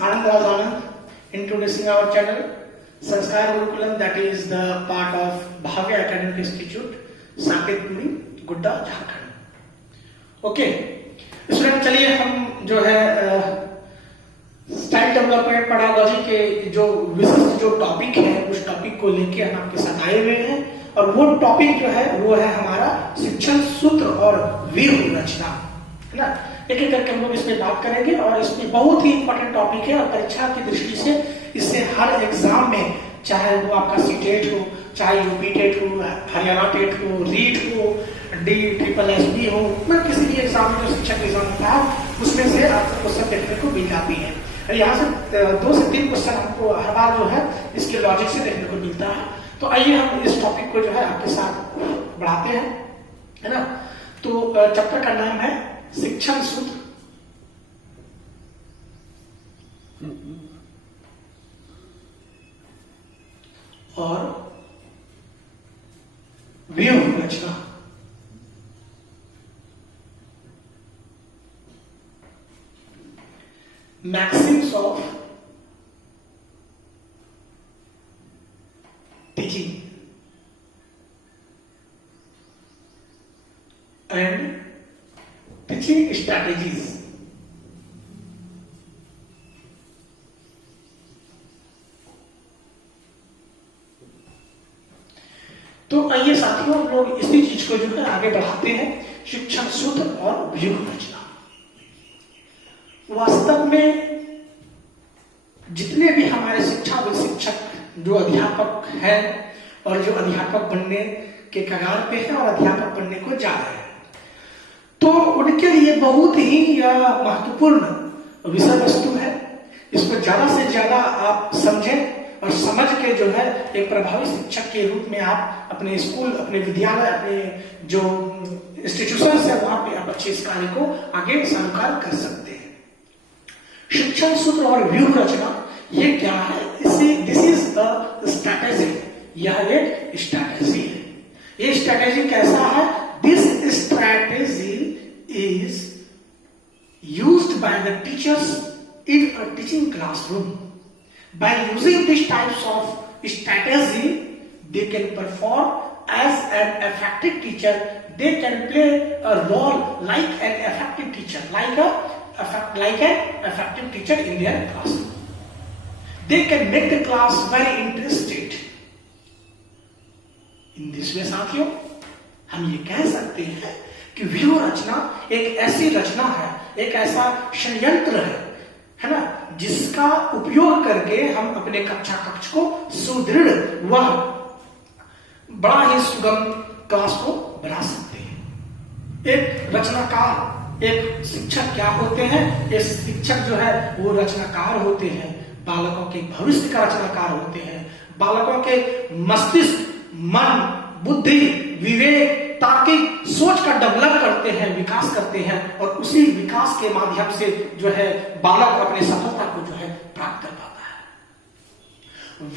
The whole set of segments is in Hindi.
Anand Raj Anand, introducing our channel Sanskar Gurukulam, that is the part of Bhavya Academic Institute, Saket Puri, गुड्डा, झारखंड। ओके स्टूडेंट, चलिए हम जो है स्टाइल डेवलपमेंट पेडागोजी के जो विशिष्ट जो टॉपिक है उस टॉपिक को लेके हम आपके साथ आए हुए हैं, और वो टॉपिक जो है वो है हमारा शिक्षण सूत्र और व्यूह रचना, है ना। एक एक करके हम लोग इस पे बात करेंगे और इसमें बहुत ही इंपॉर्टेंट टॉपिक है और परीक्षा की दृष्टि से इससे हर एग्जाम में, चाहे वो आपका सीटेट हो, चाहे यूपी टेट हो, हरियाणा टेट हो, रीट हो, DSSB हो, मैं किसी भी एग्जाम में जो शिक्षक एग्जाम होता है उसमें से आपको क्वेश्चन देखने को मिल जाती है। और यहाँ से 2 से 3 क्वेश्चन हमको हर बार जो है इसके लॉजिक से देखने को मिलता है। तो आइए हम इस टॉपिक को जो है आपके साथ बढ़ाते हैं, है ना। तो चैप्टर का नाम है शिक्षण सूत्र और व्यूह रचना। Maxims of teaching and teaching strategies. तो आइए साथियों, हम लोग इसी चीज को जो है आगे बढ़ाते हैं, शिक्षण सूत्र और व्यूह रचना। वास्तव में जितने भी हमारे शिक्षक जो अध्यापक हैं और जो अध्यापक बनने के कगार पे हैं और अध्यापक बनने को जा रहे हैं, तो उनके लिए बहुत ही यह महत्वपूर्ण विषय वस्तु है। इसको ज्यादा से ज्यादा आप समझें और समझ के जो है एक प्रभावी शिक्षक के रूप में आप अपने स्कूल, अपने विद्यालय, अपने जो इंस्टीट्यूशन है वहां पे आप अच्छे इस कार्य को आगे साकार कर सकते हैं। शिक्षण सूत्र और व्यूह रचना ये क्या है? दिस इज अ स्ट्रैटेजी, यह एक स्ट्रैटेजी है। ये स्ट्रैटेजी कैसा है? This strategy is used by the teachers in a teaching classroom. By using these types of strategy, they can perform as an effective teacher. They can play a role like an effective teacher, like an effective teacher in their classroom. They can make the class very interested. In this way, साथियों, हम ये कह सकते हैं कि व्यूह रचना एक ऐसी रचना है, एक ऐसा षड्यंत्र है ना, जिसका उपयोग करके हम अपने कक्षा कक्ष को सुदृढ़ व बड़ा ही सुगम क्लास को बना सकते हैं। एक रचनाकार, एक शिक्षक क्या होते हैं? एक शिक्षक जो है वो रचनाकार होते हैं, बालकों के भविष्य का रचनाकार होते हैं, बालकों के मस्तिष्क, मन, बुद्धि, विवेक, तार्किक सोच का डेवलप करते हैं, विकास करते हैं, और उसी विकास के माध्यम से जो है बालक अपनी सफलता को जो है प्राप्त कर पाता है।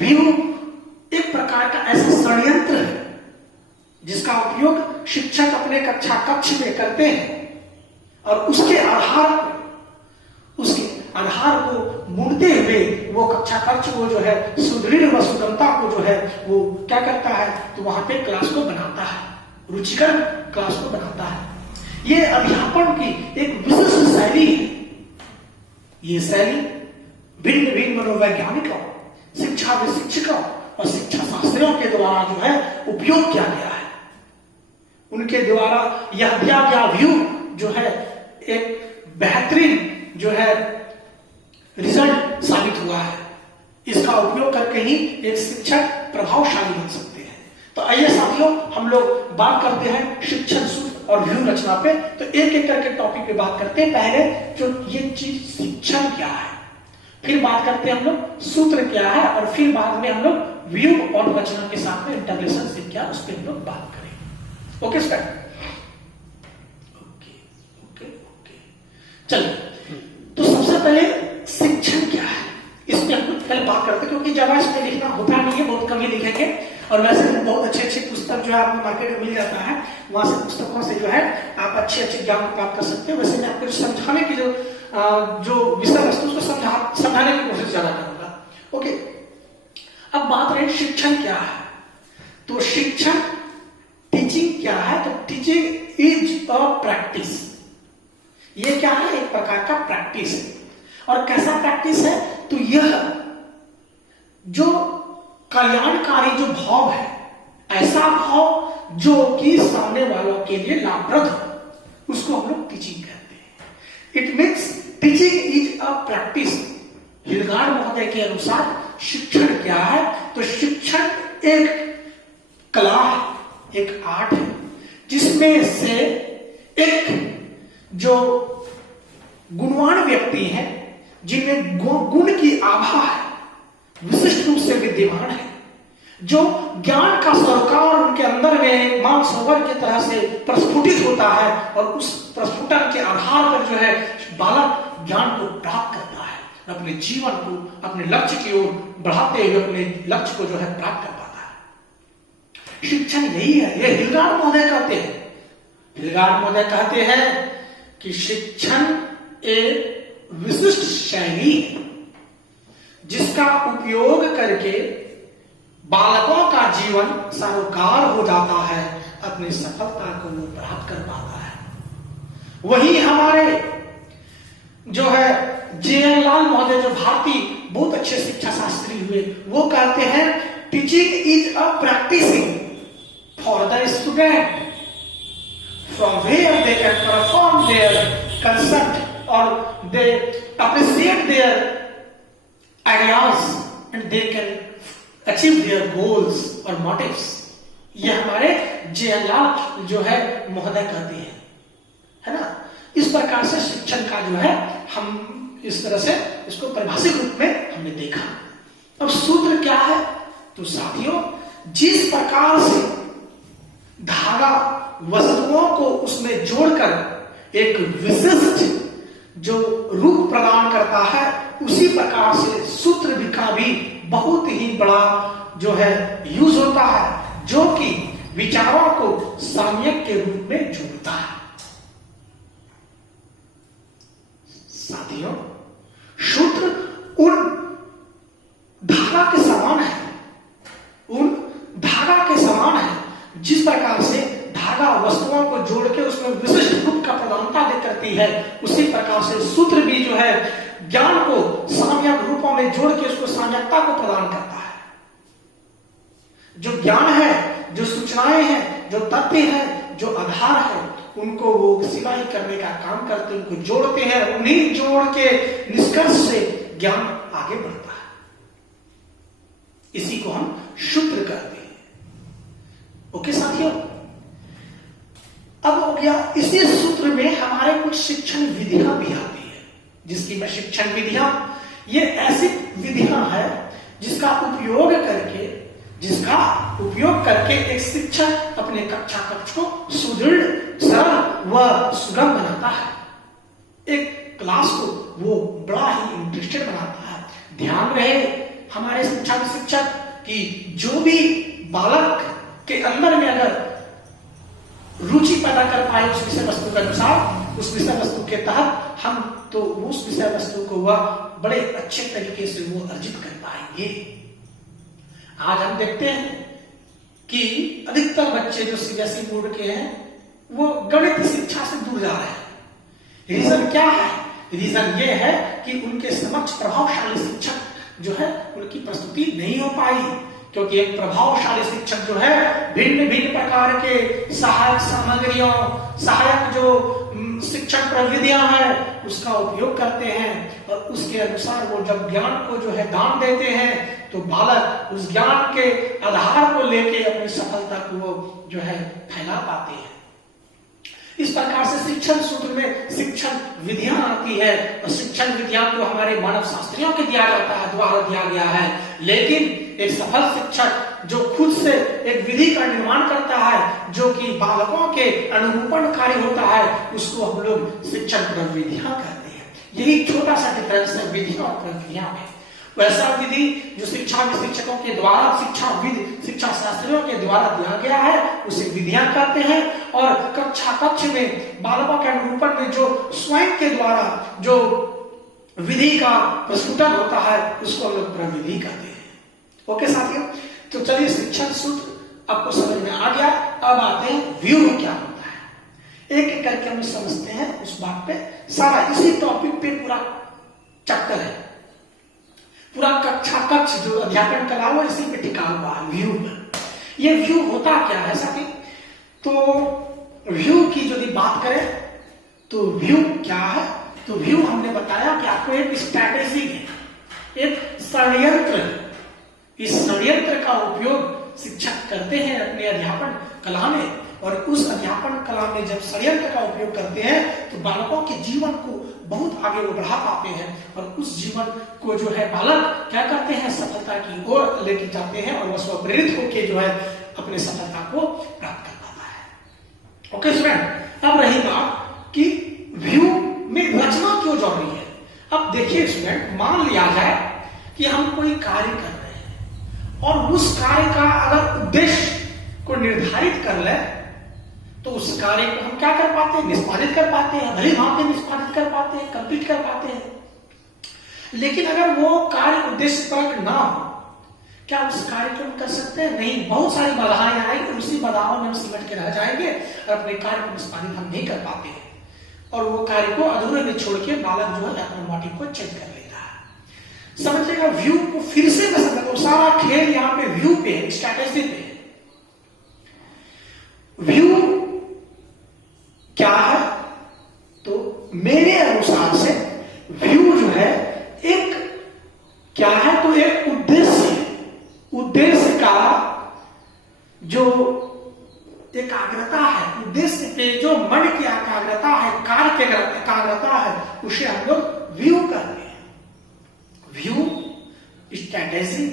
व्यूह एक प्रकार का ऐसा षड्यंत्र है जिसका उपयोग शिक्षक अपने कक्षा कक्ष में करते हैं और उसके आधार को मूंदते हुए वो कक्षा कक्ष को जो है सुदृढ़ व सुगमता को जो है वो क्या करता है, तो वहां पे क्लास को बनाता है, रुचिकर क्लास को बनाता है। ये अध्यापन की एक विशिष्ट शैली है। ये शैली भिन्न भिन्न मनोवैज्ञानिकों, शिक्षा विशिक्षकों और शिक्षा शास्त्रियों के द्वारा जो है उपयोग किया गया है। उनके द्वारा यह दिया गया व्यूह जो है एक बेहतरीन जो है रिजल्ट साबित हुआ है। इसका उपयोग करके ही एक शिक्षक प्रभावशाली बन सकते हैं। तो आइए साथियों, हम लोग बात करते हैं शिक्षण सूत्र और व्यूह रचना पे। तो एक एक करके टॉपिक पे बात करते हैं। पहले जो ये चीज शिक्षण क्या है, फिर बात करते हैं हम लोग सूत्र क्या है, और फिर बाद में हम लोग व्यूह और रचना के साथ में इंटरलेशन से क्या, उस पर हम लोग बात करेंगे। Okay start. ओके चलिए, तो सबसे पहले शिक्षण क्या है इस पे हम पहले बात करते हैं, क्योंकि ज्यादा इसमें लिखना होता नहीं है, बहुत कम ही लिखेंगे। और वैसे भी बहुत अच्छे अच्छे पुस्तक जो है आपको मार्केट में मिल जाता है, वहां से पुस्तकों से जो है आप अच्छे अच्छे ज्ञान प्राप्त कर सकते हो। वैसे मैं आपको समझाने की जो विषय वस्तु उसको समझाने की हैं शिक्षण क्या है। तो शिक्षण, टीचिंग क्या है? तो टीचिंग इज अ प्रैक्टिस। ये क्या है? एक प्रकार का प्रैक्टिस है। और कैसा प्रैक्टिस है? तो यह जो कल्याणकारी जो भाव है, ऐसा भाव जो कि सामने वालों के लिए लाभप्रद हो, उसको हम लोग टीचिंग कहते हैं। It means teaching is a practice. Hilgard महोदय के अनुसार शिक्षण क्या है? तो शिक्षण एक कला है, एक आर्ट है, जिसमें से एक जो गुणवान व्यक्ति है, जिनमें गुण की आभा है, विशिष्ट रूप से विद्यमान है, जो ज्ञान का सरोकार उनके अंदर में मानसरोवर की तरह से प्रस्फुटित होता है, और उस प्रस्फुटन के आधार पर जो है बालक ज्ञान को प्राप्त करता है, अपने जीवन को अपने लक्ष्य की ओर बढ़ाते हुए अपने लक्ष्य को जो है प्राप्त कर पाता है। शिक्षण यही है। ये हिलगार्ड महोदय कहते हैं। हिलगार्ड महोदय कहते हैं कि शिक्षण एक विशिष्ट शैली है, जिसका उपयोग करके बालकों का जीवन सारोकार हो जाता है, अपनी सफलता को वो प्राप्त कर पाता है। वही हमारे जो है जे.एन. लाल महोदय, जो भारतीय बहुत अच्छे शिक्षा शास्त्री हुए, वो कहते हैं teaching is a practicing for the student from where they can perform their concept और they appreciate their ideas and they can achieve their goals or motives। ये हमारे जे.एन. लाल जो है महोदय कहते हैं, है ना। इस प्रकार से शिक्षण का जो है हम इस तरह से इसको परिभाषिक रूप में हमने देखा। अब सूत्र क्या है? तो साथियों, जिस प्रकार से धागा वस्तुओं को उसमें जोड़कर एक विशिष्ट जो रूप प्रदान करता है, उसी प्रकार से सूत्र का भी बहुत ही बड़ा जो है यूज होता है, जो कि विचारों को साम्यक के रूप में जोड़ता है। साथियों, सूत्र उन धागा के समान है, उन धागा के समान है जिस प्रकार से धागा वस्तुओं को जोड़ के उसमें विशिष्ट रूप का प्रदानता करती है, उसी प्रकार से सूत्र भी जो है ज्ञान को साम्यक रूपों में जोड़ के उसको साम्यकता को प्रदान करता है। जो ज्ञान है, जो सूचनाएं हैं, जो तथ्य हैं, जो आधार है, उनको वो सिलाई करने का काम करते, उनको जोड़ते हैं, उन्हीं जोड़ के निष्कर्ष से ज्ञान आगे बढ़ता है। इसी को हम सूत्र कहते हैं। ओके साथियों, अब हो गया। इसी सूत्र में हमारे कुछ शिक्षण विधियां भी आती है, जिसकी मैं शिक्षण विधियां, ये ऐसी विधियां है जिसका उपयोग करके एक शिक्षक अपने कक्षा कक्ष को सुदृढ़, सरल व सुगम बनाता है। एक क्लास को वो बड़ा ही इंटरेस्टेड बनाता है। ध्यान रहे हमारे शिक्षा के शिक्षक कि जो भी बालक के अंदर में अगर रुचि पैदा कर पाए उस विषय वस्तु के अनुसार, उस विषय वस्तु के तहत, हम तो उस विषय वस्तु को वह बड़े अच्छे तरीके से वो अर्जित कर पाएंगे। आज हम देखते हैं कि अधिकतर बच्चे जो सीबीएसई बोर्ड के हैं, वो गणित शिक्षा से दूर जा रहे हैं। रीजन क्या है? रीजन ये है कि उनके समक्ष प्रभावशाली शिक्षक जो है उनकी प्रस्तुति नहीं हो पाई, क्योंकि एक प्रभावशाली शिक्षक जो है भिन्न भिन्न प्रकार के सहायक सामग्रियों, सहायक जो शिक्षण प्रविधियां हैं, उसका उपयोग करते हैं, और उसके अनुसार वो जब ज्ञान को जो है दान देते हैं, तो बालक उस ज्ञान के आधार को लेके अपनी सफलता को वो जो है फैला पाते हैं। इस प्रकार से शिक्षण सूत्र में शिक्षण विधियां आती है, और शिक्षण विधियां तो हमारे मानव शास्त्रियों के दिया जाता है, द्वारा दिया गया है। लेकिन एक सफल शिक्षक जो खुद से एक विधि का निर्माण करता है, जो कि बालकों के अनुरूपणकारी होता है, उसको हम लोग शिक्षण प्रविधियां कहते हैं। यही छोटा सा डिफरेंस है विधियां और प्रविधियां में। वैसा विधि जो शिक्षा में शिक्षकों के द्वारा, शिक्षा शास्त्रियों के द्वारा दिया गया है, उसे विधियां कहते हैं। और कक्षा कक्ष में बालकों के अनुरूपण में जो स्वयं के द्वारा जो विधि का प्रस्फुटन होता है, उसको हम लोग प्रविधि कहते हैं। ओके साथियों, तो चलिए शिक्षण सूत्र आपको समझ में आ गया। अब आते हैं व्यू में क्या होता है, एक एक करके हम समझते हैं उस बात पे। सारा इसी टॉपिक पे पूरा चैप्टर है, पूरा कक्ष जो अध्यापन कला हुआ इसी पे टिका हुआ है, व्यू पर। ये व्यू होता क्या है साथी? तो व्यू की यदि बात करें तो व्यू क्या है? तो व्यू हमने बताया कि आपको एक स्ट्रैटेजी है, एक षड्यंत्र। इस षड्यंत्र का उपयोग शिक्षक करते हैं अपने अध्यापन कला में, और उस अध्यापन कला में जब षड्यंत्र का उपयोग करते हैं तो बालकों के जीवन को बहुत आगे वो बढ़ा पाते हैं, और उस जीवन को जो है बालक क्या करते हैं, सफलता की ओर लेके जाते हैं, और वो स्वप्रेरित होकर जो है अपने सफलता को प्राप्त कर पाता है। ओके स्टूडेंट, अब रही बात कि व्यू में रचना क्यों जरूरी है। अब देखिए स्टूडेंट, मान लिया जाए कि हम कोई कार्य कर रहे हैं और उस कार्य का अगर उद्देश्य को निर्धारित कर ले तो उस कार्य को हम क्या कर पाते हैं, निष्पादित कर पाते हैं, भली भांति निष्पादित कर पाते हैं, कंप्लीट कर पाते हैं। लेकिन अगर वो कार्य उद्देश्य परक ना हो, क्या उस कार्य को हम कर सकते हैं? नहीं, बहुत सारी बाधाएं आएंगी, उसी बाधाओं में हम सिमट के रह जाएंगे और अपने कार्य को निष्पादित हम नहीं कर पाते हैं, और वो कार्य को अधूरे में छोड़ के बालक जो है अपने मोटिव को चेंज कर लेता है। समझिएगा, व्यू को फिर से मैं समझता हूं, सारा खेल यहाँ पे व्यू पे है, स्ट्रैटेजी पे है। व्यू क्या है? तो मेरे अनुसार से व्यू जो है एक क्या है, तो एक उद्देश्य है। उद्देश्य का जो एकाग्रता है, उद्देश्य पे जो मन की एकाग्रता है, कार्य की एकाग्रता है, उसे हम लोग व्यू कहते हैं। व्यू स्ट्रैटेजी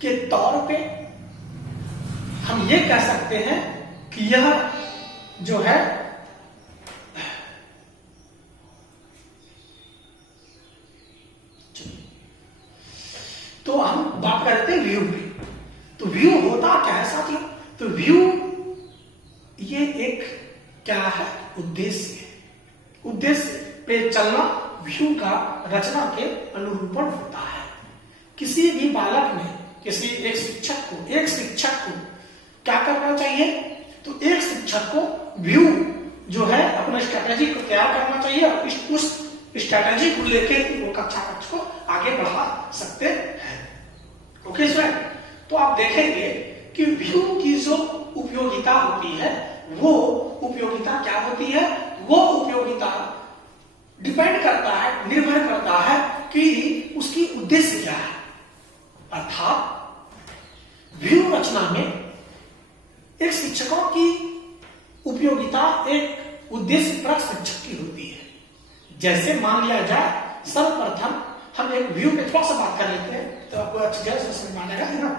के तौर पे हम ये कह सकते हैं कि यह जो है तो हम बात करते हैं व्यू की। तो व्यू होता क्या है साथियों? तो व्यू ये एक क्या है, उद्देश्य है। उद्देश्य पे चलना व्यू का रचना के अनुरूपण होता है। किसी भी बालक ने, किसी एक शिक्षक को क्या करना चाहिए? तो एक शिक्षक को व्यू जो है अपना स्ट्रैटेजी को तैयार करना चाहिए, और उस स्ट्रैटेजी को लेके वो कक्षा को आगे बढ़ा सकते हैं। ओके स्टूडेंट, तो आप देखेंगे कि व्यू की जो उपयोगिता होती है, वो उपयोगिता क्या होती है? वो उपयोगिता डिपेंड करता है, निर्भर करता है कि उसकी उद्देश्य क्या है। अर्थात व्यू रचना में एक शिक्षकों की उपयोगिता एक उद्देश्य परक शिक्षक की होती है। जैसे मान लिया जाए, सर्वप्रथम हम एक व्यू पे थोड़ा सा बात कर लेते हैं तो आपको अच्छी तरह से समझ में आ जाएगा, है ना।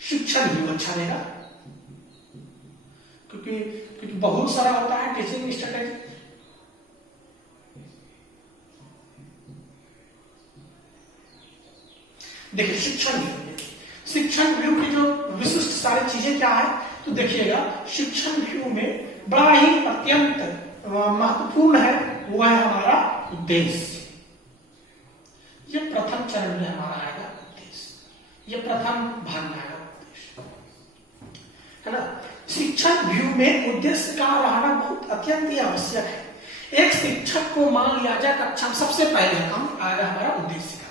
शिक्षण व्यू अच्छा रहेगा, क्योंकि बहुत सारा होता है टीचिंग स्ट्रेटेजी। देखिए शिक्षण व्यू की जो विशिष्ट सारी चीजें क्या है, तो देखिएगा शिक्षण व्यू में बड़ा ही अत्यंत महत्वपूर्ण है, वो है हमारा उद्देश्य। ये प्रथम चरण में हमारा आएगा उद्देश्य, ये प्रथम भाग में आएगा उद्देश्य, है ना। शिक्षण व्यू में उद्देश्य का रहना बहुत अत्यंत ही आवश्यक है। एक शिक्षक को मान लिया जाए कक्षा, सबसे पहले काम आएगा हमारा उद्देश्य का।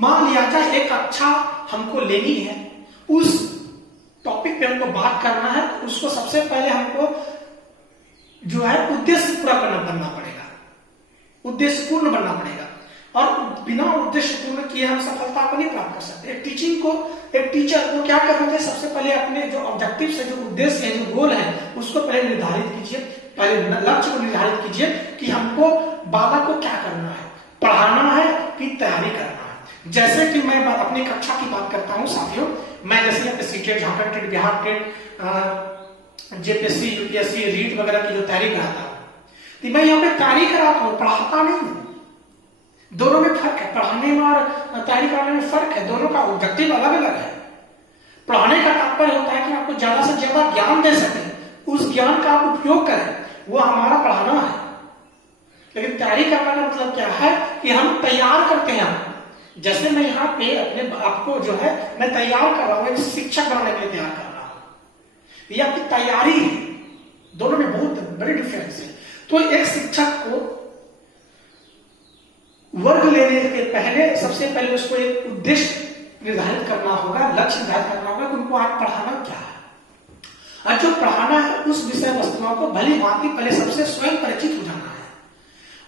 मान लिया जाए एक कक्षा हमको लेनी है, उस टॉपिक पे हमको बात करना है, उसको सबसे पहले हमको जो है उद्देश्य पूरा बनना पड़ेगा, उद्देश्य पूर्ण बनना पड़ेगा। और बिना उद्देश्य पूर्ण किए हम सफलता को नहीं प्राप्त कर सकते। एक टीचर को क्या करना चाहिए? सबसे पहले अपने जो ऑब्जेक्टिव है, जो उद्देश्य है, जो गोल है, उसको पहले निर्धारित कीजिए, पहले लक्ष्य को निर्धारित कीजिए कि हमको बालक को क्या करना है, पढ़ाना है कि तैयारी करना है। जैसे कि मैं अपनी कक्षा की बात करता हूं साथियों, मैं जैसे CTET, Jharkhand TET, Bihar TET, JPSC, UPSC, REET वगैरह की जो तैयारी कराता हूं, तो मैं यहाँ पे तैयारी कराता हूँ, पढ़ाता नहीं। दोनों में फर्क है, पढ़ाने में और तैयारी कराने में फर्क है, दोनों का ऑब्जेक्टिव अलग अलग है। पढ़ाने का तात्पर्य होता है कि आपको ज्यादा से ज्यादा ज्ञान दे सके, उस ज्ञान का आप उपयोग करें, वो हमारा पढ़ाना है। लेकिन तैयारी करने का मतलब क्या है कि हम तैयार करते हैं, जैसे मैं यहाँ पे अपने आपको जो है मैं तैयार कर रहा हूँ, एक शिक्षक बनाने के लिए तैयार कर रहा हूँ, ये आपकी तैयारी है, दोनों में बहुत बड़ी डिफरेंस है। तो एक शिक्षक को वर्ग लेने के पहले सबसे पहले उसको एक उद्देश्य निर्धारित करना होगा, लक्ष्य निर्धारित करना होगा कि उनको आज पढ़ाना क्या है, और जो पढ़ाना है उस विषय वस्तुओं को भली भांति पहले सबसे स्वयं परिचित हो जाना है,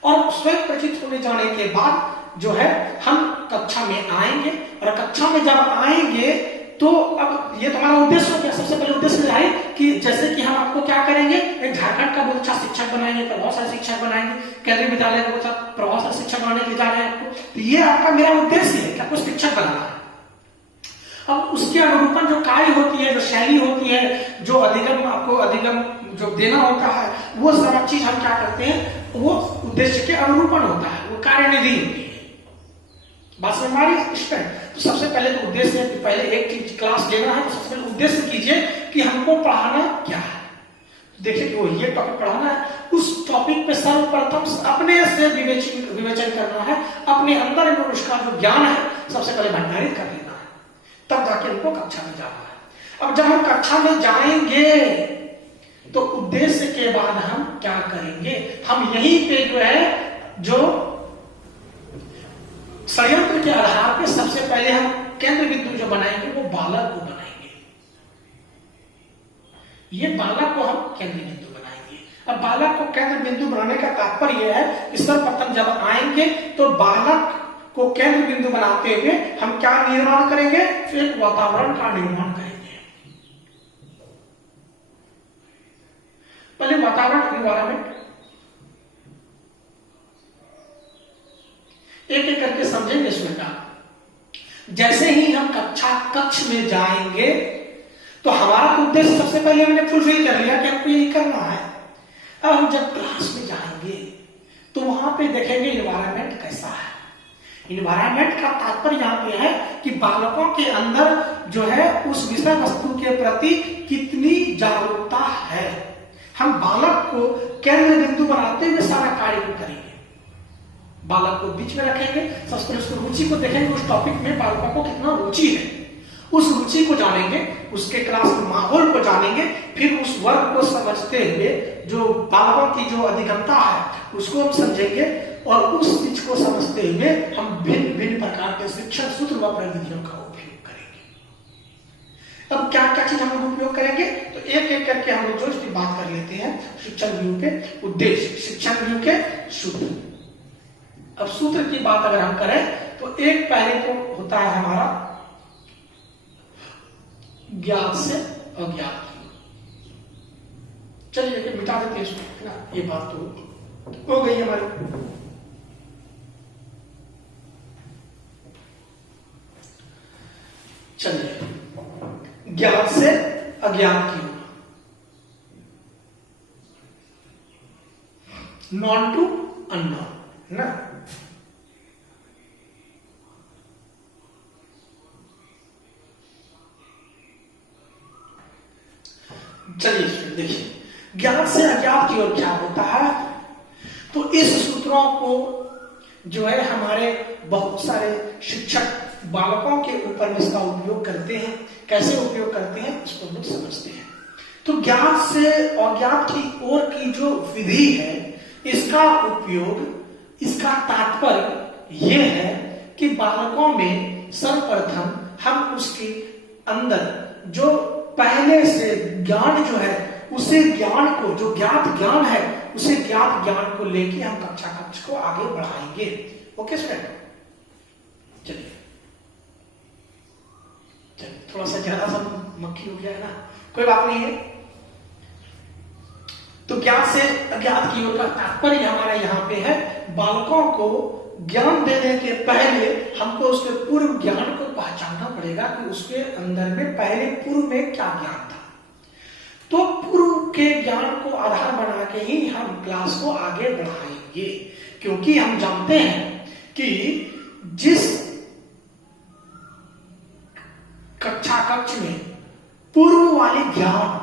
और स्वयं परिचित होने जाने के बाद जो है हम कक्षा में आएंगे, और कक्षा में जब आएंगे तो अब ये तुम्हारा उद्देश्य हो गया। सबसे पहले उद्देश्य है कि जैसे कि हम आपको क्या करेंगे, एक झारखंड का बहुत अच्छा शिक्षक बनाएंगे, प्रभावशाली शिक्षक बनाएंगे, केंद्रीय विद्यालय का बहुत अच्छा प्रभावशाली शिक्षक बनाने के लिए जा रहे हैं आपको, तो ये आपका मेरा उद्देश्य है कि आपको शिक्षक बनाना है। अब उसके अनुरूपण जो कार्य होती है, जो शैली होती है, जो अधिगम आपको अधिगम जो देना होता है, वो सब चीज हम क्या करते हैं, वो उद्देश्य के अनुरूपण होता है, वो कार्यनिधि होती है। बात समझ में आ रही है इस पर? तो सबसे पहले तो उद्देश्य है कि पहले एक चीज क्लास लेना है, तो सबसे पहले उद्देश्य कीजिए कि हमको पढ़ाना क्या है। देखिए कि वो ये टॉपिक पढ़ाना है, उस टॉपिक पे सर्वप्रथम अपने से विवेचन करना है, अपने अंदर में उसका जो ज्ञान है सबसे पहले भंडारित कर लेना है, तब जाके उनको कक्षा में जाना है। अब जब हम कक्षा में जाएंगे तो उद्देश्य के बाद हम क्या करेंगे, हम यहीं पे जो है जो संयंत्र के आधार पे सबसे पहले हम केंद्र बिंदु जो बनाएंगे वो बालक को बनाएंगे, ये बालक को हम केंद्र बिंदु बनाएंगे। अब बालक को केंद्र बिंदु बनाने का तात्पर्य यह है कि सर्वप्रथम जब आएंगे तो बालक को केंद्र बिंदु बनाते हुए हम क्या निर्माण करेंगे, एक वातावरण का निर्माण करेंगे। पहले वातावरण, एनवायरमेंट, एक एक करके समझेंगे स्वेता। जैसे ही हम कक्ष में जाएंगे तो हमारा उद्देश्य सबसे पहले हमने फुलफिल कर लिया कि हमको यही करना है। अब हम जब क्लास में जाएंगे तो वहां पे देखेंगे इन्वायरमेंट कैसा है। इन्वायरमेंट का तात्पर्य यहाँ पे है कि बालकों के अंदर जो है उस विषय वस्तु के प्रति कितनी जागरूकता है। हम बालक को केंद्र बिंदु बनाते हुए सारा कार्य करेंगे, बालक को बीच में रखेंगे, सबसे पहले उसको रुचि को देखेंगे, उस टॉपिक में बालकों को कितना रुचि है, उस रुचि को जानेंगे, उसके क्लास के माहौल को जानेंगे, फिर उस वर्ग को समझते हुए जो बालकों की जो अधिगमता है उसको हम समझेंगे, और उस चीज को समझते हुए हम भिन्न भिन्न प्रकार के शिक्षण सूत्र व प्रविधियों का उपयोग करेंगे। अब क्या क्या चीज हम लोग उपयोग करेंगे, तो एक एक करके हम लोग जो इसकी बात कर लेते हैं। शिक्षण व्यू के उद्देश्य, शिक्षण व्यू के सूत्र। अब सूत्र की बात अगर हम करें तो एक पहले तो होता है हमारा ज्ञात से अज्ञात की। चलिए मिटा देते हैं इसको ना, ये बात तो हो गई हमारी। चलिए ज्ञात से अज्ञात की, नॉन टू अननोन ना। चलिए देखिए ज्ञात से अज्ञात की ओर क्या होता है। तो इस सूत्रों को जो है हमारे बहुत सारे शिक्षक बालकों के ऊपर में इसका उपयोग करते हैं। कैसे उपयोग करते हैं इसको हम समझते हैं। तो ज्ञात से अज्ञात की ओर की जो विधि है इसका उपयोग, इसका तात्पर्य यह है कि बालकों में सर्वप्रथम हम उसके अंदर जो पहले से ज्ञान जो है उसे ज्ञान को, जो ज्ञात ज्ञान है उसे ज्ञात ज्ञान को लेके हम कक्षा कक्ष को आगे बढ़ाएंगे। ओके स्टूडेंट, चलिए थोड़ा सा ज्यादा सा मक्खी हो गया है ना, कोई बात नहीं है। तो ज्ञात से अज्ञात की ओर का तात्पर्य हमारा यहाँ पे है बालकों को ज्ञान देने के पहले हमको उसके पूर्व ज्ञान को पहचानना पड़ेगा कि उसके अंदर में पहले पूर्व में क्या ज्ञान था। तो पूर्व के ज्ञान को आधार बना के ही हम क्लास को आगे बढ़ाएंगे, क्योंकि हम जानते हैं कि जिस कक्षा कक्ष में पूर्व वाले ज्ञान,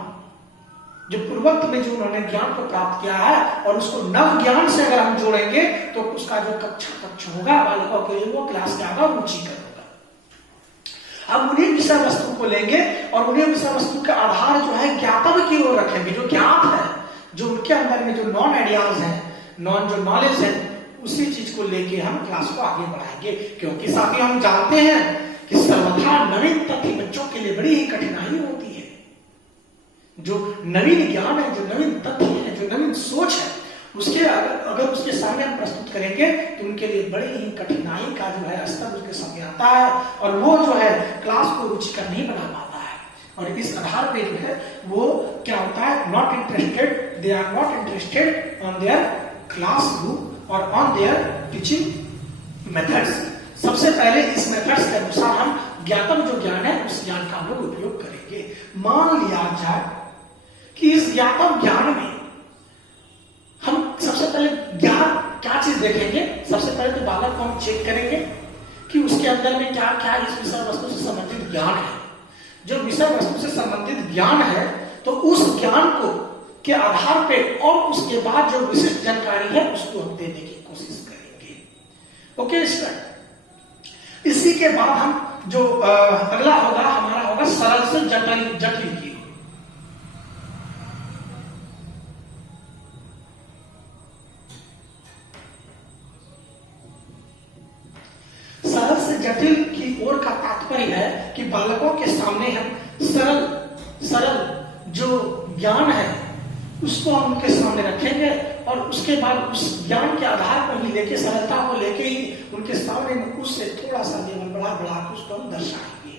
जो पूर्व पूर्वोक्त में जो उन्होंने ज्ञान को प्राप्त किया है और उसको नव ज्ञान से अगर हम जोड़ेंगे तो उसका जो कक्ष होगा बालकों के लिए वो क्लास क्या होगा, रुचिकर होगा। अब उन्हीं विषय वस्तु को लेंगे और उन्हीं विषय वस्तु का आधार जो है ज्ञातव्य की ओर रखेंगे। जो ज्ञात है, जो उनके अंदर में जो नॉन आइडियाज है, नॉन जो नॉलेज है, उसी चीज को लेके हम क्लास को आगे बढ़ाएंगे। क्योंकि साथी हम जानते हैं कि सर्वथा नवीन तथ्य बच्चों के लिए बड़ी ही कठिनाई होती है। जो नवीन ज्ञान है, जो नवीन तथ्य है, जो नवीन सोच है, उसके अगर उसके सामने हम प्रस्तुत करेंगे तो उनके लिए बड़ी ही कठिनाई का जो है स्तर उसके सामने आता है और वो जो है क्लास को रुचिकर नहीं बना पाता है। और इस आधार पे जो है वो क्या होता है, not interested, they are not interested on their class room और ऑन देयर टीचिंग मेथड्स। सबसे पहले इस मेथड्स के अनुसार हम ज्ञातव्य जो ज्ञान है उस ज्ञान का हम लोग उपयोग करेंगे। मान लिया जाए कि इस ज्ञातव्य ज्ञान में हम सबसे पहले ज्ञान क्या चीज देखेंगे। सबसे पहले तो बालक को हम चेक करेंगे कि उसके अंदर में क्या क्या इस विषय वस्तु से संबंधित ज्ञान है। जो विषय वस्तु से संबंधित ज्ञान है तो उस ज्ञान को के आधार पे और उसके बाद जो विशिष्ट जानकारी है उसको हम देने की कोशिश करेंगे। ओके स्टूडेंट, इसी के बाद हम जो अगला होगा हमारा होगा सरल से जटिल की। सरल से जटिल की ओर का तात्पर्य है कि बालकों के सामने हम सरल जो ज्ञान है उसको हम उनके सामने रखेंगे और उसके बाद उस ज्ञान के आधार पर ही लेके, सरलता को लेके ही उनके सामने उससे थोड़ा सा लेवल बढ़ा के उसको हम दर्शाएंगे।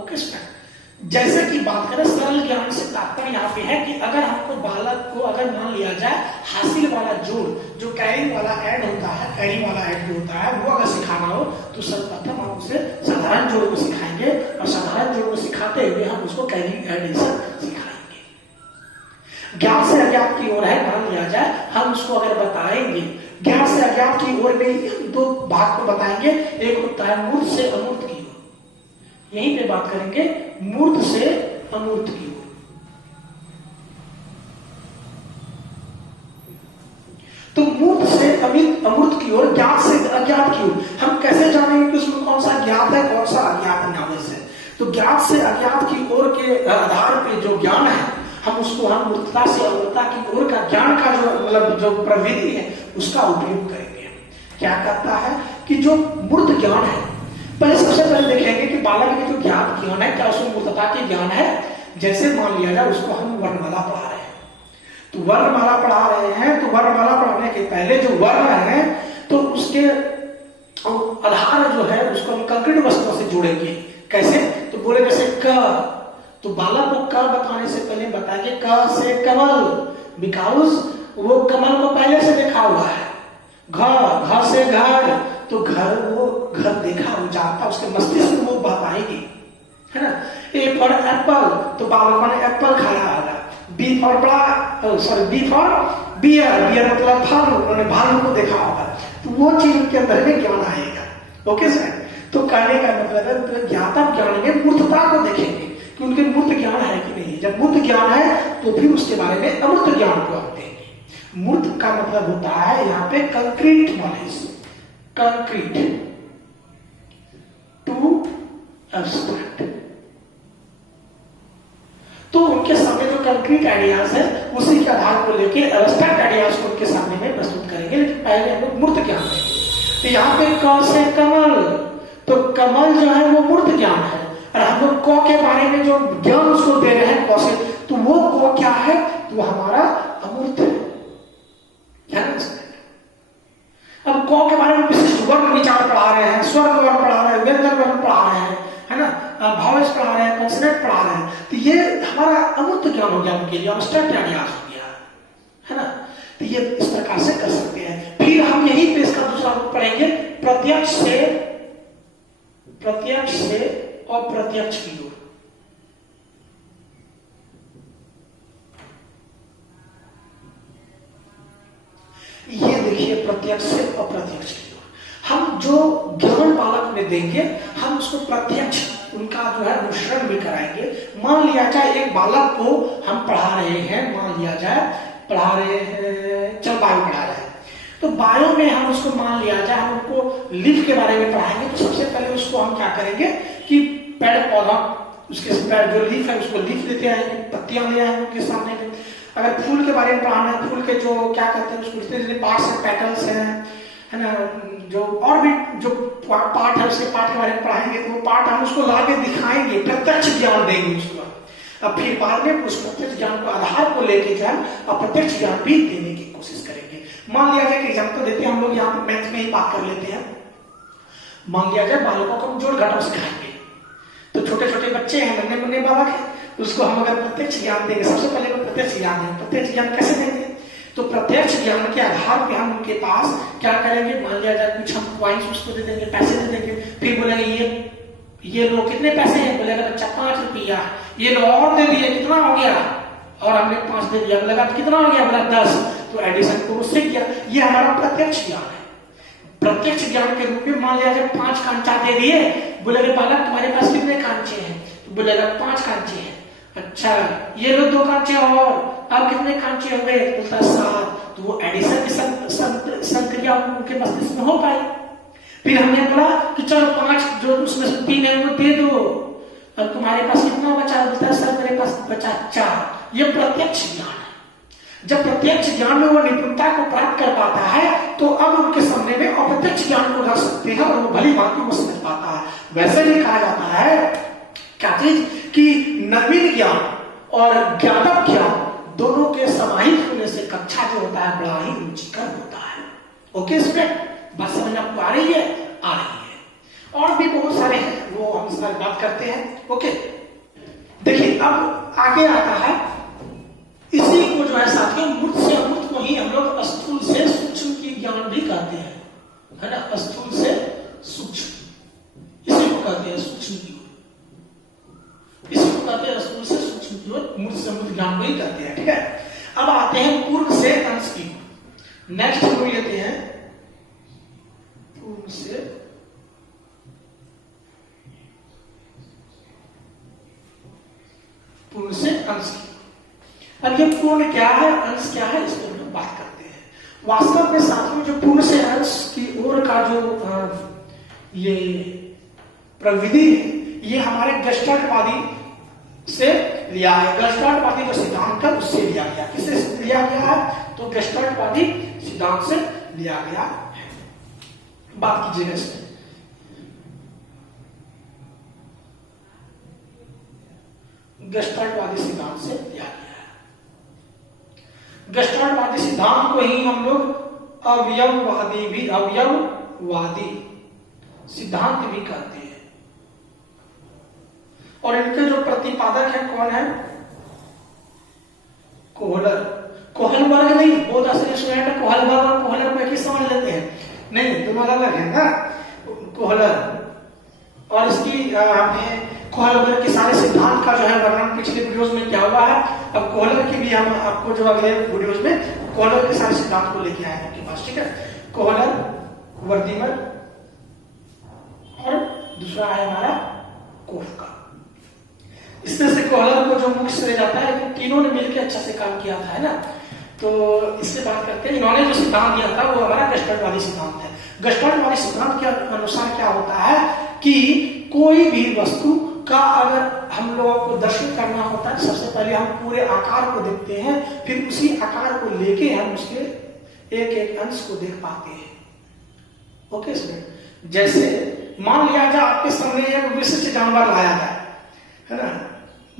ओके स्टूडेंट, जैसे कि बात करें सरल ज्ञान से तात्पर्य यहाँ पे है कि अगर हमको बालक को अगर मान लिया जाए हासिल वाला जोड़ जो कैरी वाला ऐड होता है, कैरी वाला ऐड जो होता है वो अगर सिखाना हो तो सर्वप्रथम हम उसे साधारण जोड़ को सिखाएंगे और साधारण जोड़ को सिखाते हुए हम उसको कैरी ऐड सिखाएंगे। ज्ञात से अज्ञात की ओर है, मान लिया जाए हम उसको अगर बताएंगे ज्ञात से अज्ञात की ओर में दो भाग को बताएंगे। एक होता है मूर्त से अमूर्त की ओर, यहीं पे बात करेंगे मूर्त से अमूर्त की ओर। तो मूर्त से अमूर्त की ओर, ज्ञात से अज्ञात की ओर हम कैसे जानेंगे कि उसमें कौन सा ज्ञात है कौन सा अज्ञात नॉलेज है। तो ज्ञात से अज्ञात की ओर के आधार पे जो ज्ञान है हम उसको हम मूर्तता से अमूर्तता की ओर का ज्ञान का जो मतलब जो प्रवृत्ति है उसका उपयोग करेंगे। क्या कहता है कि जो मूर्त ज्ञान है, पहले सबसे पहले देखेंगे कि बालक में जो ज्ञात ज्ञान है क्या उसमें मूर्तता के ज्ञान है। जैसे मान लिया जाए उसको हम वर्णमाला पढ़ा रहे हैं, तो वर्णमाला पढ़ा रहे हैं तो वर्णमाला पढ़ाने के पहले जो वर्ण है तो उसके आधार जो है उसको हम कंक्रीट वस्तुओं से जोड़ेंगे। कैसे, तो बोले जैसे क, तो बालक को क बताने से पहले बताएंगे क से कमल, बिकॉज वो कमल को पहले से देखा हुआ है। घर से घर, तो घर वो घर देखा हो जाता, उसके मस्तिष्क में वो बात आएगी, है ना। ए फॉर एप्पल, तो बालकों ने एप्पल खाया होगा। B for B for bear मतलब फल, उन्होंने भालू को देखा होगा, तो वो चीज उनके अंदर में ज्ञान आएगा। ओके सर, तो कहने का मतलब है ज्ञातव्य ज्ञान में मूर्तता को देखेंगे कि उनके मूर्त ज्ञान है कि नहीं। जब मूर्त ज्ञान है तो फिर उसके बारे में अमूर्त ज्ञान को हम देंगे। मूर्त का मतलब होता है यहाँ पे concrete knowledge, concrete to abstract. तो उनके सामने जो कंक्रीट आइडियाज है उसी के आधार को लेके एब्स्ट्रैक्ट आइडियाज को उनके सामने में प्रस्तुत करेंगे। लेकिन पहले हम लोग मूर्त ज्ञान देंगे। तो यहाँ पे क से कमल, तो कमल जो है वो मूर्त ज्ञान है और हम लोग क के बारे में जो ज्ञान उसको दे रहे हैं क से, तो वो क क्या है, तो हमारा अमूर्त है। अब क के बारे में विशिष्ट वर्ण विचार पढ़ा रहे हैं, स्वर्ग वर्ण पढ़ा रहे हैं, व्यंजन वर्ण पढ़ा रहे हैं, है ना, भावेश पढ़ा रहे हैं, कंसोनेंट पढ़ा रहे हैं, तो ये हमारा अमूर्त ज्ञान हो गया उनके लिए, अब्स्ट्रैक्ट आइडियाज हो गया, है ना। तो ये इस प्रकार से कर सकते हैं। फिर हम यही पे इसका दूसरा रूप पढ़ेंगे प्रत्यक्ष से अप्रत्यक्ष की ओर। ये देखिए प्रत्यक्ष से अप्रत्यक्ष की ओर। हम जो ज्ञान बालक में देंगे हम उसको प्रत्यक्ष उनका जो है अनुसरण भी कराएंगे। मान लिया जाए एक बालक को हम पढ़ा रहे हैं, मान लिया जाए पढ़ा रहे हैं, चल बायो पढ़ा रहे हैं, तो बायो में हम उसको मान लिया जाए हम उनको लीफ के बारे में पढ़ाएंगे। तो सबसे पहले उसको हम क्या करेंगे कि पेड़ पौधा उसके जो लीफ है उसको लीफ लेते आएंगे, पत्तियां ले आएंगे उनके सामने में। अगर फूल के बारे में पढ़ाना है, फूल के जो क्या कहते हैं उसको जितने पार्ट्स हैं, पेटल्स हैं, है ना, जो और भी जो पार्ट है उसके पार्ट के बारे में पढ़ाएंगे, तो वो पार्ट हम उसको ला के दिखाएंगे, प्रत्यक्ष ज्ञान देंगे उसको। अब फिर बाद में उस प्रत्यक्ष ज्ञान को आधार को लेके जो है अप्रत्यक्ष ज्ञान भी देने की कोशिश करेंगे। मान लिया जाए कि एग्जाम्पल देते हैं हम लोग यहाँ पे मैथ में ही बात कर लेते हैं। मान लिया जाए बालकों को हम जोड़ घटाव सिखाएंगे, तो छोटे छोटे बच्चे हैं, नन्हे मुन्ने बालक है, उसको हम अगर प्रत्यक्ष ज्ञान देंगे, सबसे पहले वो प्रत्यक्ष ज्ञान देंगे। प्रत्यक्ष ज्ञान कैसे देंगे? तो प्रत्यक्ष ज्ञान के आधार पे हम उनके पास क्या करेंगे, मान लिया जाए कुछ हम कॉइन्स उसको दे देंगे, पैसे दे देंगे, फिर बोलेंगे ये लो कितने पैसे हैं, बोलेगा बच्चा 5 रुपया, ये लो और दे दिए, कितना हो गया, और हमने 5 दे दिया, बोलेगा कितना हो गया, बोला 10, तो एडिशन को उससे किया। ये हमारा प्रत्यक्ष ज्ञान है। प्रत्यक्ष ज्ञान के रूप में मान लिया जाए 5 कांचा दे दिए, बोलेगा बालक तुम्हारे पास कितने कांचे हैं, तो बोलेगा 5 कांचे हैं। अच्छा ये लो 2 कांचे और अब कितने कांचे हो गए, बोलता 7, तो वो एडिशन की संक्रिया उनके मस्तिष्क में हो पाई। फिर हमने बोला कि चलो 5 जो उसमें से 3 है वो दे दो, अब तुम्हारे पास कितना बचा, बोलता है सर मेरे पास बचा 4। ये प्रत्यक्ष ज्ञान है। जब प्रत्यक्ष ज्ञान में वो निपुणता को प्राप्त कर पाता है तो अब उनके सामने में अप्रत्यक्ष ज्ञान को रख सकते हैं और वो भली बात को समझ पाता है। वैसे भी कहा जाता है क्या चीज कि नवीन ज्ञान और ज्ञातक ज्ञान दोनों के समाहित होने से कक्षा जो होता है बड़ा ही रुचिकर होता है। ओके स्टूडेंट, बात समझ आपको आ रही है? आ रही है। और भी बहुत सारे हैं, वो हम इस बार बात करते हैं। ओके देखिए अब आगे आता है, इसी को जो है साथियों मूर्त से अमूर्त को ही हम लोग स्थूल से सूक्ष्म की ज्ञान भी कहते हैं, है ना, स्थूल से सूक्ष्म, इसी को कहते हैं सूक्ष्म की ओर, इसी को कहते हैं स्थूल से सूक्ष्म की ओर, मूर्त से अमूर्त ज्ञान को ही कहते हैं। ठीक है, अब आते हैं पूर्ण से अंश की ओर। नेक्स्ट हम लोग लेते हैं पूर्ण से अंश की। अब ये पूर्ण क्या है, अंश क्या है, इस पर हम लोग बात करते हैं। वास्तव में साथियों जो पूर्ण से अंश की ओर का जो ये प्रविधि है, ये हमारे गेस्टाल्टवादी से लिया है। गेस्टाल्टवादी जो सिद्धांत है उससे लिया गया। किससे लिया गया है? तो गेस्टाल्टवादी सिद्धांत से लिया गया है। बात कीजिएगा इसमें। गेस्टाल्टवादी सिद्धांत से लिया गया है। गेस्टाल्टवादी सिद्धांत को ही हम लोग अवयववादी सिद्धांत भी कहते हैं। और इनके जो प्रतिपादक है कौन है? कोहलर। कोहल वर्ग नहीं, बहुत ऐसे स्टूडेंट है कोहल वर्ग और कोहलर को एक ही समझ लेते हैं, नहीं दोनों अलग है ना। कोहलर और इसकी हमने कोहलर वर्ग के सारे सिद्धांत का जो है वर्णन पिछले वीडियोस में क्या हुआ है। अब कोहलर की भी हम आपको जो अगले वीडियोस में कोहलर के सारे सिद्धांत को लेके आए हैं आपके पास। ठीक है, कोहलर, वर्दीमर और दूसरा है हमारा कोफ का। इसमें से कोहलर को जो मुख्य श्रेय जाता है, लेकिन तीनों ने मिलकर अच्छा से काम किया था, है ना। तो इससे बात करते हैं, इन्होंने जो सिद्धांत दिया था वो हमारा गेस्टाल्टवादी सिद्धांत है। गेस्टाल्टवादी सिद्धांत के अनुसार क्या होता है कि कोई भी वस्तु का अगर हम लोगों को दर्शन करना होता है, सबसे पहले हम पूरे आकार को देखते हैं, फिर उसी आकार को लेके हम उसके एक एक अंश को देख पाते हैं। ओके स्टूडेंट, जैसे मान लिया जाए आपके सामने एक विशिष्ट जानवर लाया जाए, है ना,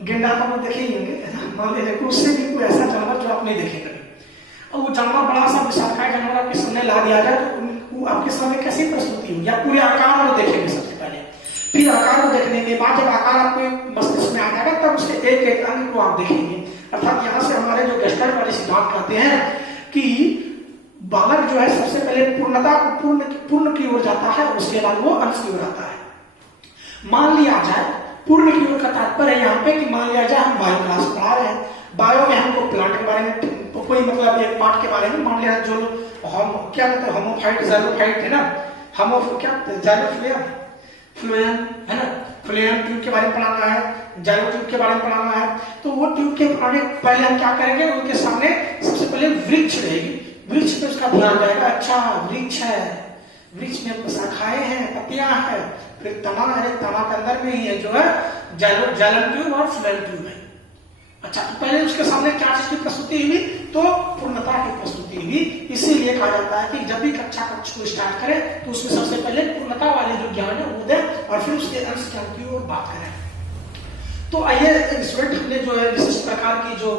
गेंडा तो आप देखे ही होंगे, है ना, मान लीजिए उससे भी कोई ऐसा जानवर जो आप नहीं देखे कभी। अब वो जानवर बड़ा सा विशालकाय जानवर आपके सामने ला दिया जाए तो वो आपके सामने कैसी प्रस्तुति होगी? आप पूरे आकार को देखेंगे सबसे पहले, फिर आकार को देखने के बाद जब आकार आपके मस्तिष्क में आ जाएगा तब उसके एक एक अंग को आप देखेंगे। अर्थात यहाँ से हमारे जो गेस्टाल्टवादी सिद्धांत कहते हैं कि बालक जो है सबसे पहले पूर्णता को पूर्ण की ओर जाता है, उसके बाद वो अंश की ओर आता है। मान लिया जाए पूर्ण की ओर का तात्पर्य है यहाँ पे कि मान लिया जाए हम बायो क्लास पढ़ा रहे हैं, बायो में हमको प्लांट के बारे में कोई मतलब एक पार्ट के बारे में मान लिया जो हम क्या कहते हैं होमोफाइट, ज़ैलोफाइट है ना, क्या फ्लोएम है ना, फ्लोएम ट्यूब के बारे में पढ़ाना है, जाइलो ट्यूब के बारे में पढ़ाना है, तो वो ट्यूब के पढ़ाने पहले हम क्या करेंगे, उनके सामने सबसे पहले वृक्ष रहेगी, वृक्ष पे उसका ध्यान रहेगा, अच्छा वृक्ष है, वृक्ष में शाखाएं हैं, पत्तियां हैं, फिर तना है, तना के अंदर में ही है जो है जाइलम ट्यूब और फ्लोएम ट्यूब है। अच्छा, तो पहले उसके सामने क्या चीज की प्रस्तुति हुई, तो पूर्णता की प्रस्तुति हुई। इसीलिए कहा जाता है कि जब भी कक्षा को स्टार्ट करें तो उसमें सबसे पहले पूर्णता वाले जो ज्ञान है वो दें और फिर उसके अंश ज्ञान की ओर बात करें। तो आइए स्टूडेंट, हमने जो है विशिष्ट प्रकार की जो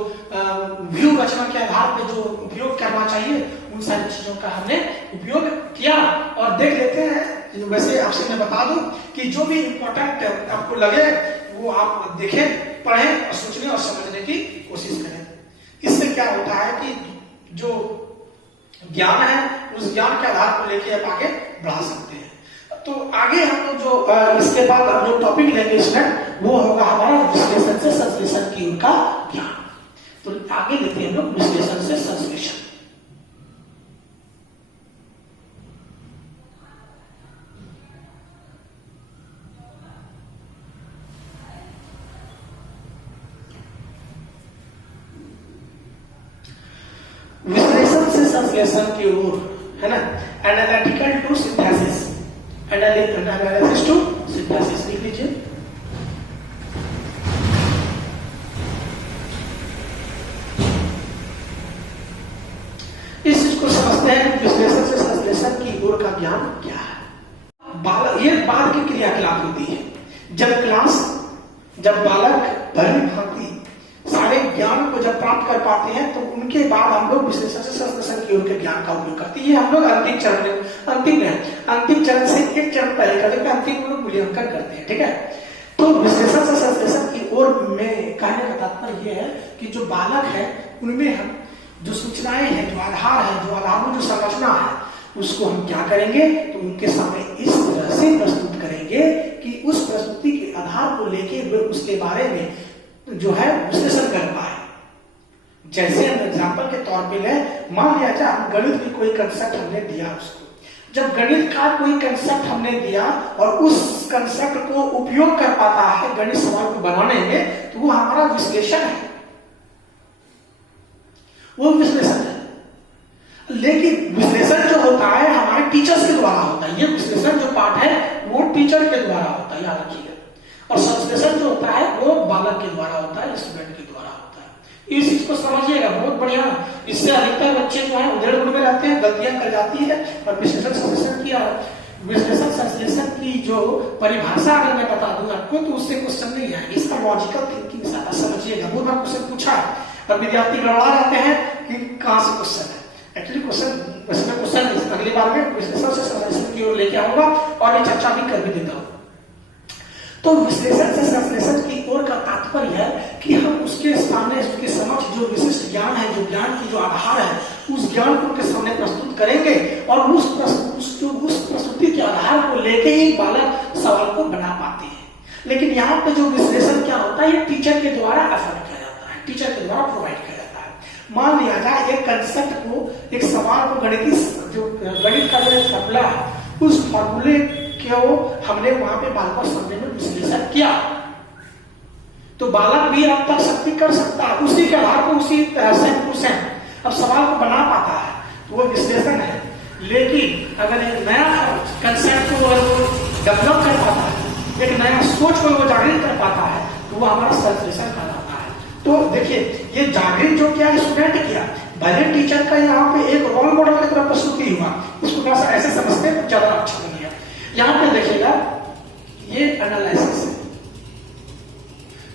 व्यू रचना के आधार पर जो उपयोग करना चाहिए उन सारी चीजों का हमने उपयोग किया और देख लेते हैं। वैसे आपसे मैं बता दूं कि जो भी इम्पोर्टेंट आपको लगे वो आप देखें, पढ़ें और सोचने और समझने की कोशिश करें। इससे क्या होता है कि जो ज्ञान है उस ज्ञान के आधार को लेके आप आगे बढ़ा सकते हैं। तो आगे हम लोग जो इसके बाद हम जो टॉपिक लेंगे इसमें वो होगा हमारा विश्लेषण से संश्लेषण की ओर का ज्ञान। तो आगे लेते हैं हम लोग विश्लेषण से संश्लेषण। विश्लेषण से संश्लेषण की ओर, है ना, analytical to synthesis, analysis to synthesis लिख लीजिए। इस चीज को समझते हैं विश्लेषण से संश्लेषण की ओर का ज्ञान क्या है। ये बाद की क्रियाकलाप होती है। जब बालक भली भांति सारे ज्ञान को जब प्राप्त कर पाते हैं तो उनके बाद हम लोग विश्लेषण से संश्लेषण की ओर के ज्ञान का उपयोग करते हैं। ये हम लोग अंतिम चरण से एक चरण पहले करते हैं, अंतिम लोग मूल्यांकन करते हैं, ठीक है। तो विश्लेषण से संश्लेषण की ओर में कहने का तात्पर्य यह है कि जो बालक है उनमें हम जो सूचनाएं हैं, जो आधार है, जो आधारभूत जो संरचना है उसको हम क्या करेंगे, तो उनके सामने इस तरह से प्रस्तुत करेंगे कि उस प्रस्तुति के आधार को लेके वे उसके बारे में जो है विश्लेषण कर पाए। जैसे हम एग्जाम्पल के तौर पे ले, मान लिया जाए गणित की कोई कंसेप्ट हमने दिया उसको, जब गणित का कोई कंसेप्ट हमने दिया और उस कंसेप्ट को उपयोग कर पाता है गणित सवाल को बनाने में, तो वो हमारा विश्लेषण है, वो विश्लेषण है। लेकिन विश्लेषण जो होता है हमारे टीचर्स के द्वारा होता है। ये विश्लेषण जो पार्ट है वो टीचर के द्वारा होता है, याद रखिएगा। और संश्लेषण जो होता है वो बालक के द्वारा होता है, स्टूडेंट के द्वारा होता है। इस चीज को समझिएगा, बहुत बढ़िया। इससे अधिकतर बच्चे जो है उधेड़ बुन में रहते हैं, गलतियां कर जाती है। और विश्लेषण संश्लेषण की विश्लेषण संश्लेषण की जो परिभाषा अगर मैं बता दूं आपको तो उससे क्वेश्चन नहीं आएगा। इसका लॉजिकल थिंकिंग समझिएगा। बहुत बार क्वेश्चन पूछा और विद्यार्थी गड़बड़ा जाते हैं कि कहां से क्वेश्चन है। एक्चुअली क्वेश्चन अगली बार में विश्लेषण से संश्लेषण की ओर लेके आऊंगा और ये चर्चा भी कर भी देता हूं। तो विश्लेषण से संश्लेषण की ओर का तात्पर्य है कि हम उसके सामने, उसके समक्ष जो विशिष्ट ज्ञान है, जो ज्ञान की जो आधार है, उस ज्ञान को उनके सामने प्रस्तुत करेंगे और उस प्रस्तुति के आधार को लेके ही बालक सवाल को बना पाते हैं। लेकिन यहाँ पे जो विश्लेषण क्या होता है, ये टीचर के द्वारा अफोर्ड किया जाता है, टीचर के द्वारा प्रोवाइड किया जाता है। मान लिया जाए एक कंसेप्ट को, एक सवाल को, गणित का जो फॉर्मूला है उस फॉर्मूले को हमने वहां पे बालकों सामने में विश्लेषण किया, तो बालक भी अब तक शक्ति कर सकता है, उसी के आधार पर उसी तरह से अब सवाल को बना पाता है, तो वो विश्लेषण है। लेकिन अगर एक नया कंसेप्ट को डेवलप कर पाता है, एक नया सोच को वो जागृत कर पाता है, तो वो हमारा संश्लेषण कहलाता है। तो देखिए, ये जागृत जो किया स्टूडेंट किया, भले टीचर का यहाँ पे एक रोल मॉडल की तरह प्रस्तुति हुआ, इसको थोड़ा सा ऐसे समझते हैं ज्यादा अच्छा बनेगा। यहाँ पे देखिएगा ये एनालिसिस है।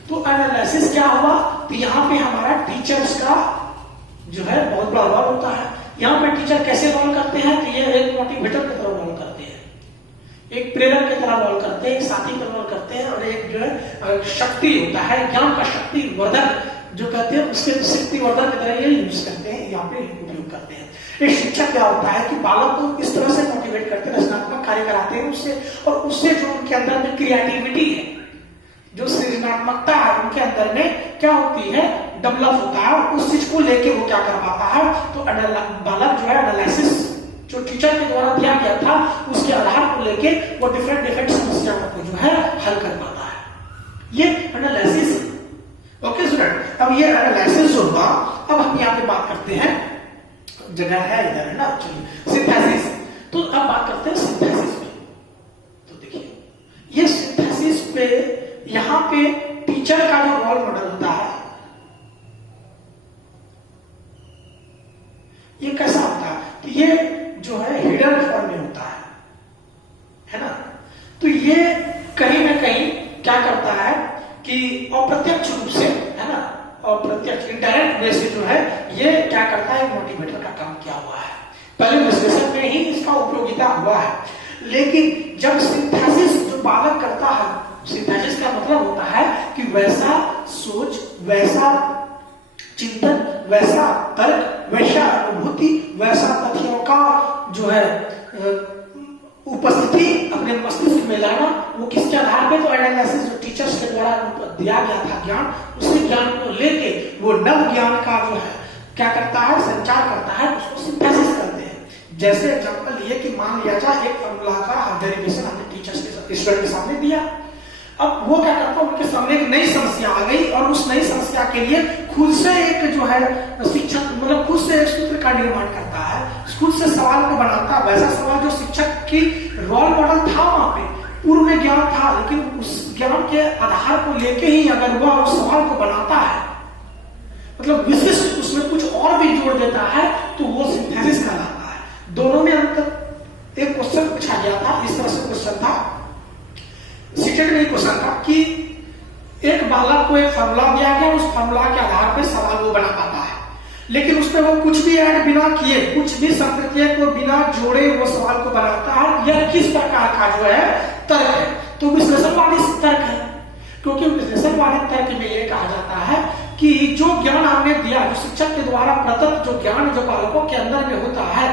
तो एनालिसिस क्या हुआ, तो यहाँ पे हमारा टीचर्स का जो है बहुत बड़ा रोल होता है। यहाँ पे टीचर कैसे रोल करते हैं, तो ये एक मोटिवेटर की तरह रोल करते हैं, एक प्रेरक की तरह रोल करते हैं, एक साथी का रोल करते हैं, और एक जो है शक्ति होता है, ज्ञान का शक्ति वर्धक जो कहते हैं, उसके शक्ति वर्धक की तरह ये यूज करते हैं, यहाँ पे उपयोग करते हैं। एक शिक्षक क्या होता है कि बालक को इस तरह से मोटिवेट करते हैं, रचनात्मक कार्य कराते हैं उससे, और उससे जो उनके अंदर में क्रिएटिविटी है, जो सृजनात्मकता है उनके अंदर में क्या होती है, डेवलप होता है, और उस चीज को लेके वो क्या कर पाता है, तो बालक जो है एनालिसिस जो टीचर के द्वारा दिया गया था उसके आधार को लेके वो डिफरेंट समस्याओं को जो है हल कर पाता है। ये एनालिसिस। ओके स्टूडेंट, अब ये एनालिसिस जो हुआ, अब हम यहाँ पे बात करते हैं, जगह है इधर है ना, चलिए सिंथेसिस। तो अब बात करते हैं सिंथेसिस पे। तो देखिए ये सिंथेसिस पे यहाँ पे टीचर का जो रोल मॉडल होता है, ये कैसा होता है? तो ये जो है हिडन फॉर्म में होता है ना। तो ये कहीं ना कहीं क्या करता है कि अप्रत्यक्ष रूप से, है ना, अप्रत्यक्ष इनडायरेक्ट वे से जो है ये क्या करता है, मोटिवेटर का काम किया हुआ है। पहले विश्लेषण में ही इसका उपयोगिता हुआ है, लेकिन जब सिंथेसिस जो बालक करता है, सिंथेसिस का मतलब होता है कि वैसा सोच, वैसा चिंतन, वैसा तर्क, वैसा अनुभूति, वैसा तथ्यों का जो है उपस्थिति अपने मस्तिष्क में लाना, वो किसके आधार पे? तो एनालिसिस जो टीचर्स के द्वारा दिया गया था ज्ञान, उसी ज्ञान को लेके वो नव ज्ञान का जो है क्या करता है, संचार करता है, उसको सिंथेसिस करते हैं। जैसे एग्जांपल ये कि मान लिया जाए एक फॉर्मूला का डेरिवेशन हमने टीचर्स के स्टूडेंट के सामने दिया। अब वो क्या करता है, उनके सामने एक नई समस्या आ गई और उस नई समस्या के लिए खुद से एक जो है शिक्षक, मतलब खुद से एक सूत्र का निर्माण करता है, खुद से सवाल को बनाता है। वैसा सवाल जो शिक्षक की रोल मॉडल था, वहां पे पूर्व में ज्ञान था, लेकिन उस ज्ञान के आधार को लेके ही अगर वह उस सवाल को बनाता है, मतलब विशिष्ट उसमें कुछ और भी जोड़ देता है, तो वो सिंथेसिस कहलाता है। दोनों में अंतर। एक क्वेश्चन पूछा गया था, इस तरह से क्वेश्चन था, सीटेट में क्वेश्चन था कि एक बालक को एक फॉर्मूला दिया गया, उस फॉर्मूला के आधार पे सवाल वो बना पाता है, लेकिन उसमें वो कुछ भी ऐड बिना किए, कुछ भी संगतियों को बिना जोड़े वो सवाल को बनाता है। यह किस प्रकार का जो है तर्क है? तो विश्लेषणवादी तर्क है, क्योंकि विश्लेषणवादी तर्क में यह कहा जाता है कि जो ज्ञान आपने दिया, जो शिक्षक के द्वारा प्रदत्त जो ज्ञान जो बालकों के अंदर में होता है,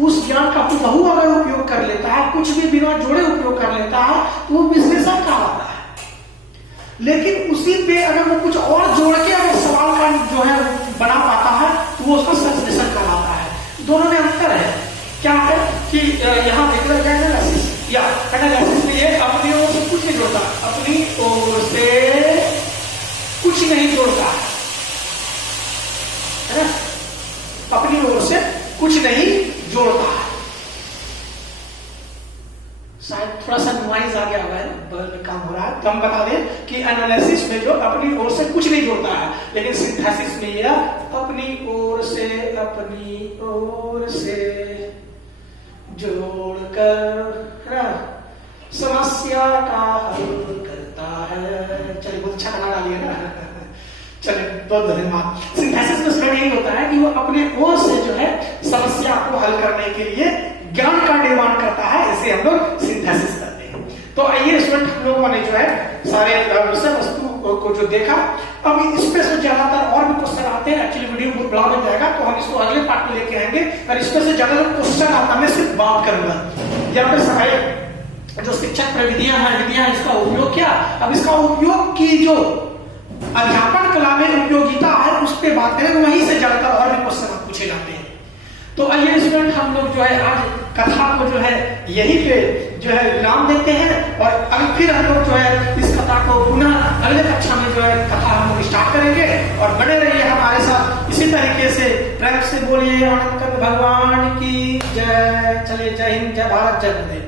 उस ज्ञान का बहु अगर उपयोग कर लेता है, कुछ भी बिना जोड़े उपयोग कर लेता है, तो वो विश्लेषण कहलाता है। लेकिन उसी पे अगर वो कुछ और जोड़ के अगर सवाल का जो है बना पाता है, तो वो उसका संश्लेषण कहलाता है। दोनों में अंतर है। क्या है कि यहाँ देख रहे हैं एनालिसिस, या एनालिसिस में ये अपनी ओर से कुछ नहीं जोड़ता, अपनी ओर से कुछ नहीं जोड़ता है ना, अपनी ओर से कुछ नहीं जोड़ता है। शायद थोड़ा सा नॉइज आ गया हुआ है, बगल में काम हो रहा है, तो हम बता दें कि एनालिसिस में जो अपनी ओर से कुछ नहीं जोड़ता है, लेकिन सिंथेसिस में यह अपनी ओर से जोड़कर समस्या का हल करता है। चलिए बहुत अच्छा गाना डालिए ना, चलिए बहुत धन्यवाद। सिंथेसिस में स्टडी यही होता है कि वो अपने ओर से जो है समस्या को हल करने के लिए ज्ञान का निर्माण करता है, इसे हम लोग सिंथेसिस करते हैं। तो आइए स्टूडेंट, हम लोगों ने जो है सारे विषय वस्तु को जो देखा, अब इसमें से ज्यादातर और भी क्वेश्चन आते हैं। एक्चुअली वीडियो बहुत बड़ा बन जाएगा, तो हम इसको अगले पार्ट में लेके आएंगे, और इसमें से ज्यादा क्वेश्चन आता है, मैं सिर्फ बात करूंगा। यहाँ पे सारे जो शिक्षक प्रविधियां हैं, विधियां, इसका उपयोग क्या, अब इसका उपयोग की जो अध्यापन कला में उपयोगिता है, उस पर बात करें, वहीं से ज्यादातर और भी क्वेश्चन पूछे जाते हैं। तो आइए स्टूडेंट, हम लोग जो है आज कथा को जो है यहीं पे जो है विराम देते हैं, और अभी फिर हम लोग जो है इस कथा को पुनः अगले कक्षा में जो है कथा हम लोग स्टार्ट करेंगे, और बने रहिए हमारे साथ इसी तरीके से। प्रेम से बोलिए आनंद भगवान की जय। चलिए, जय हिंद, जय भारत, जय गुरुदेव।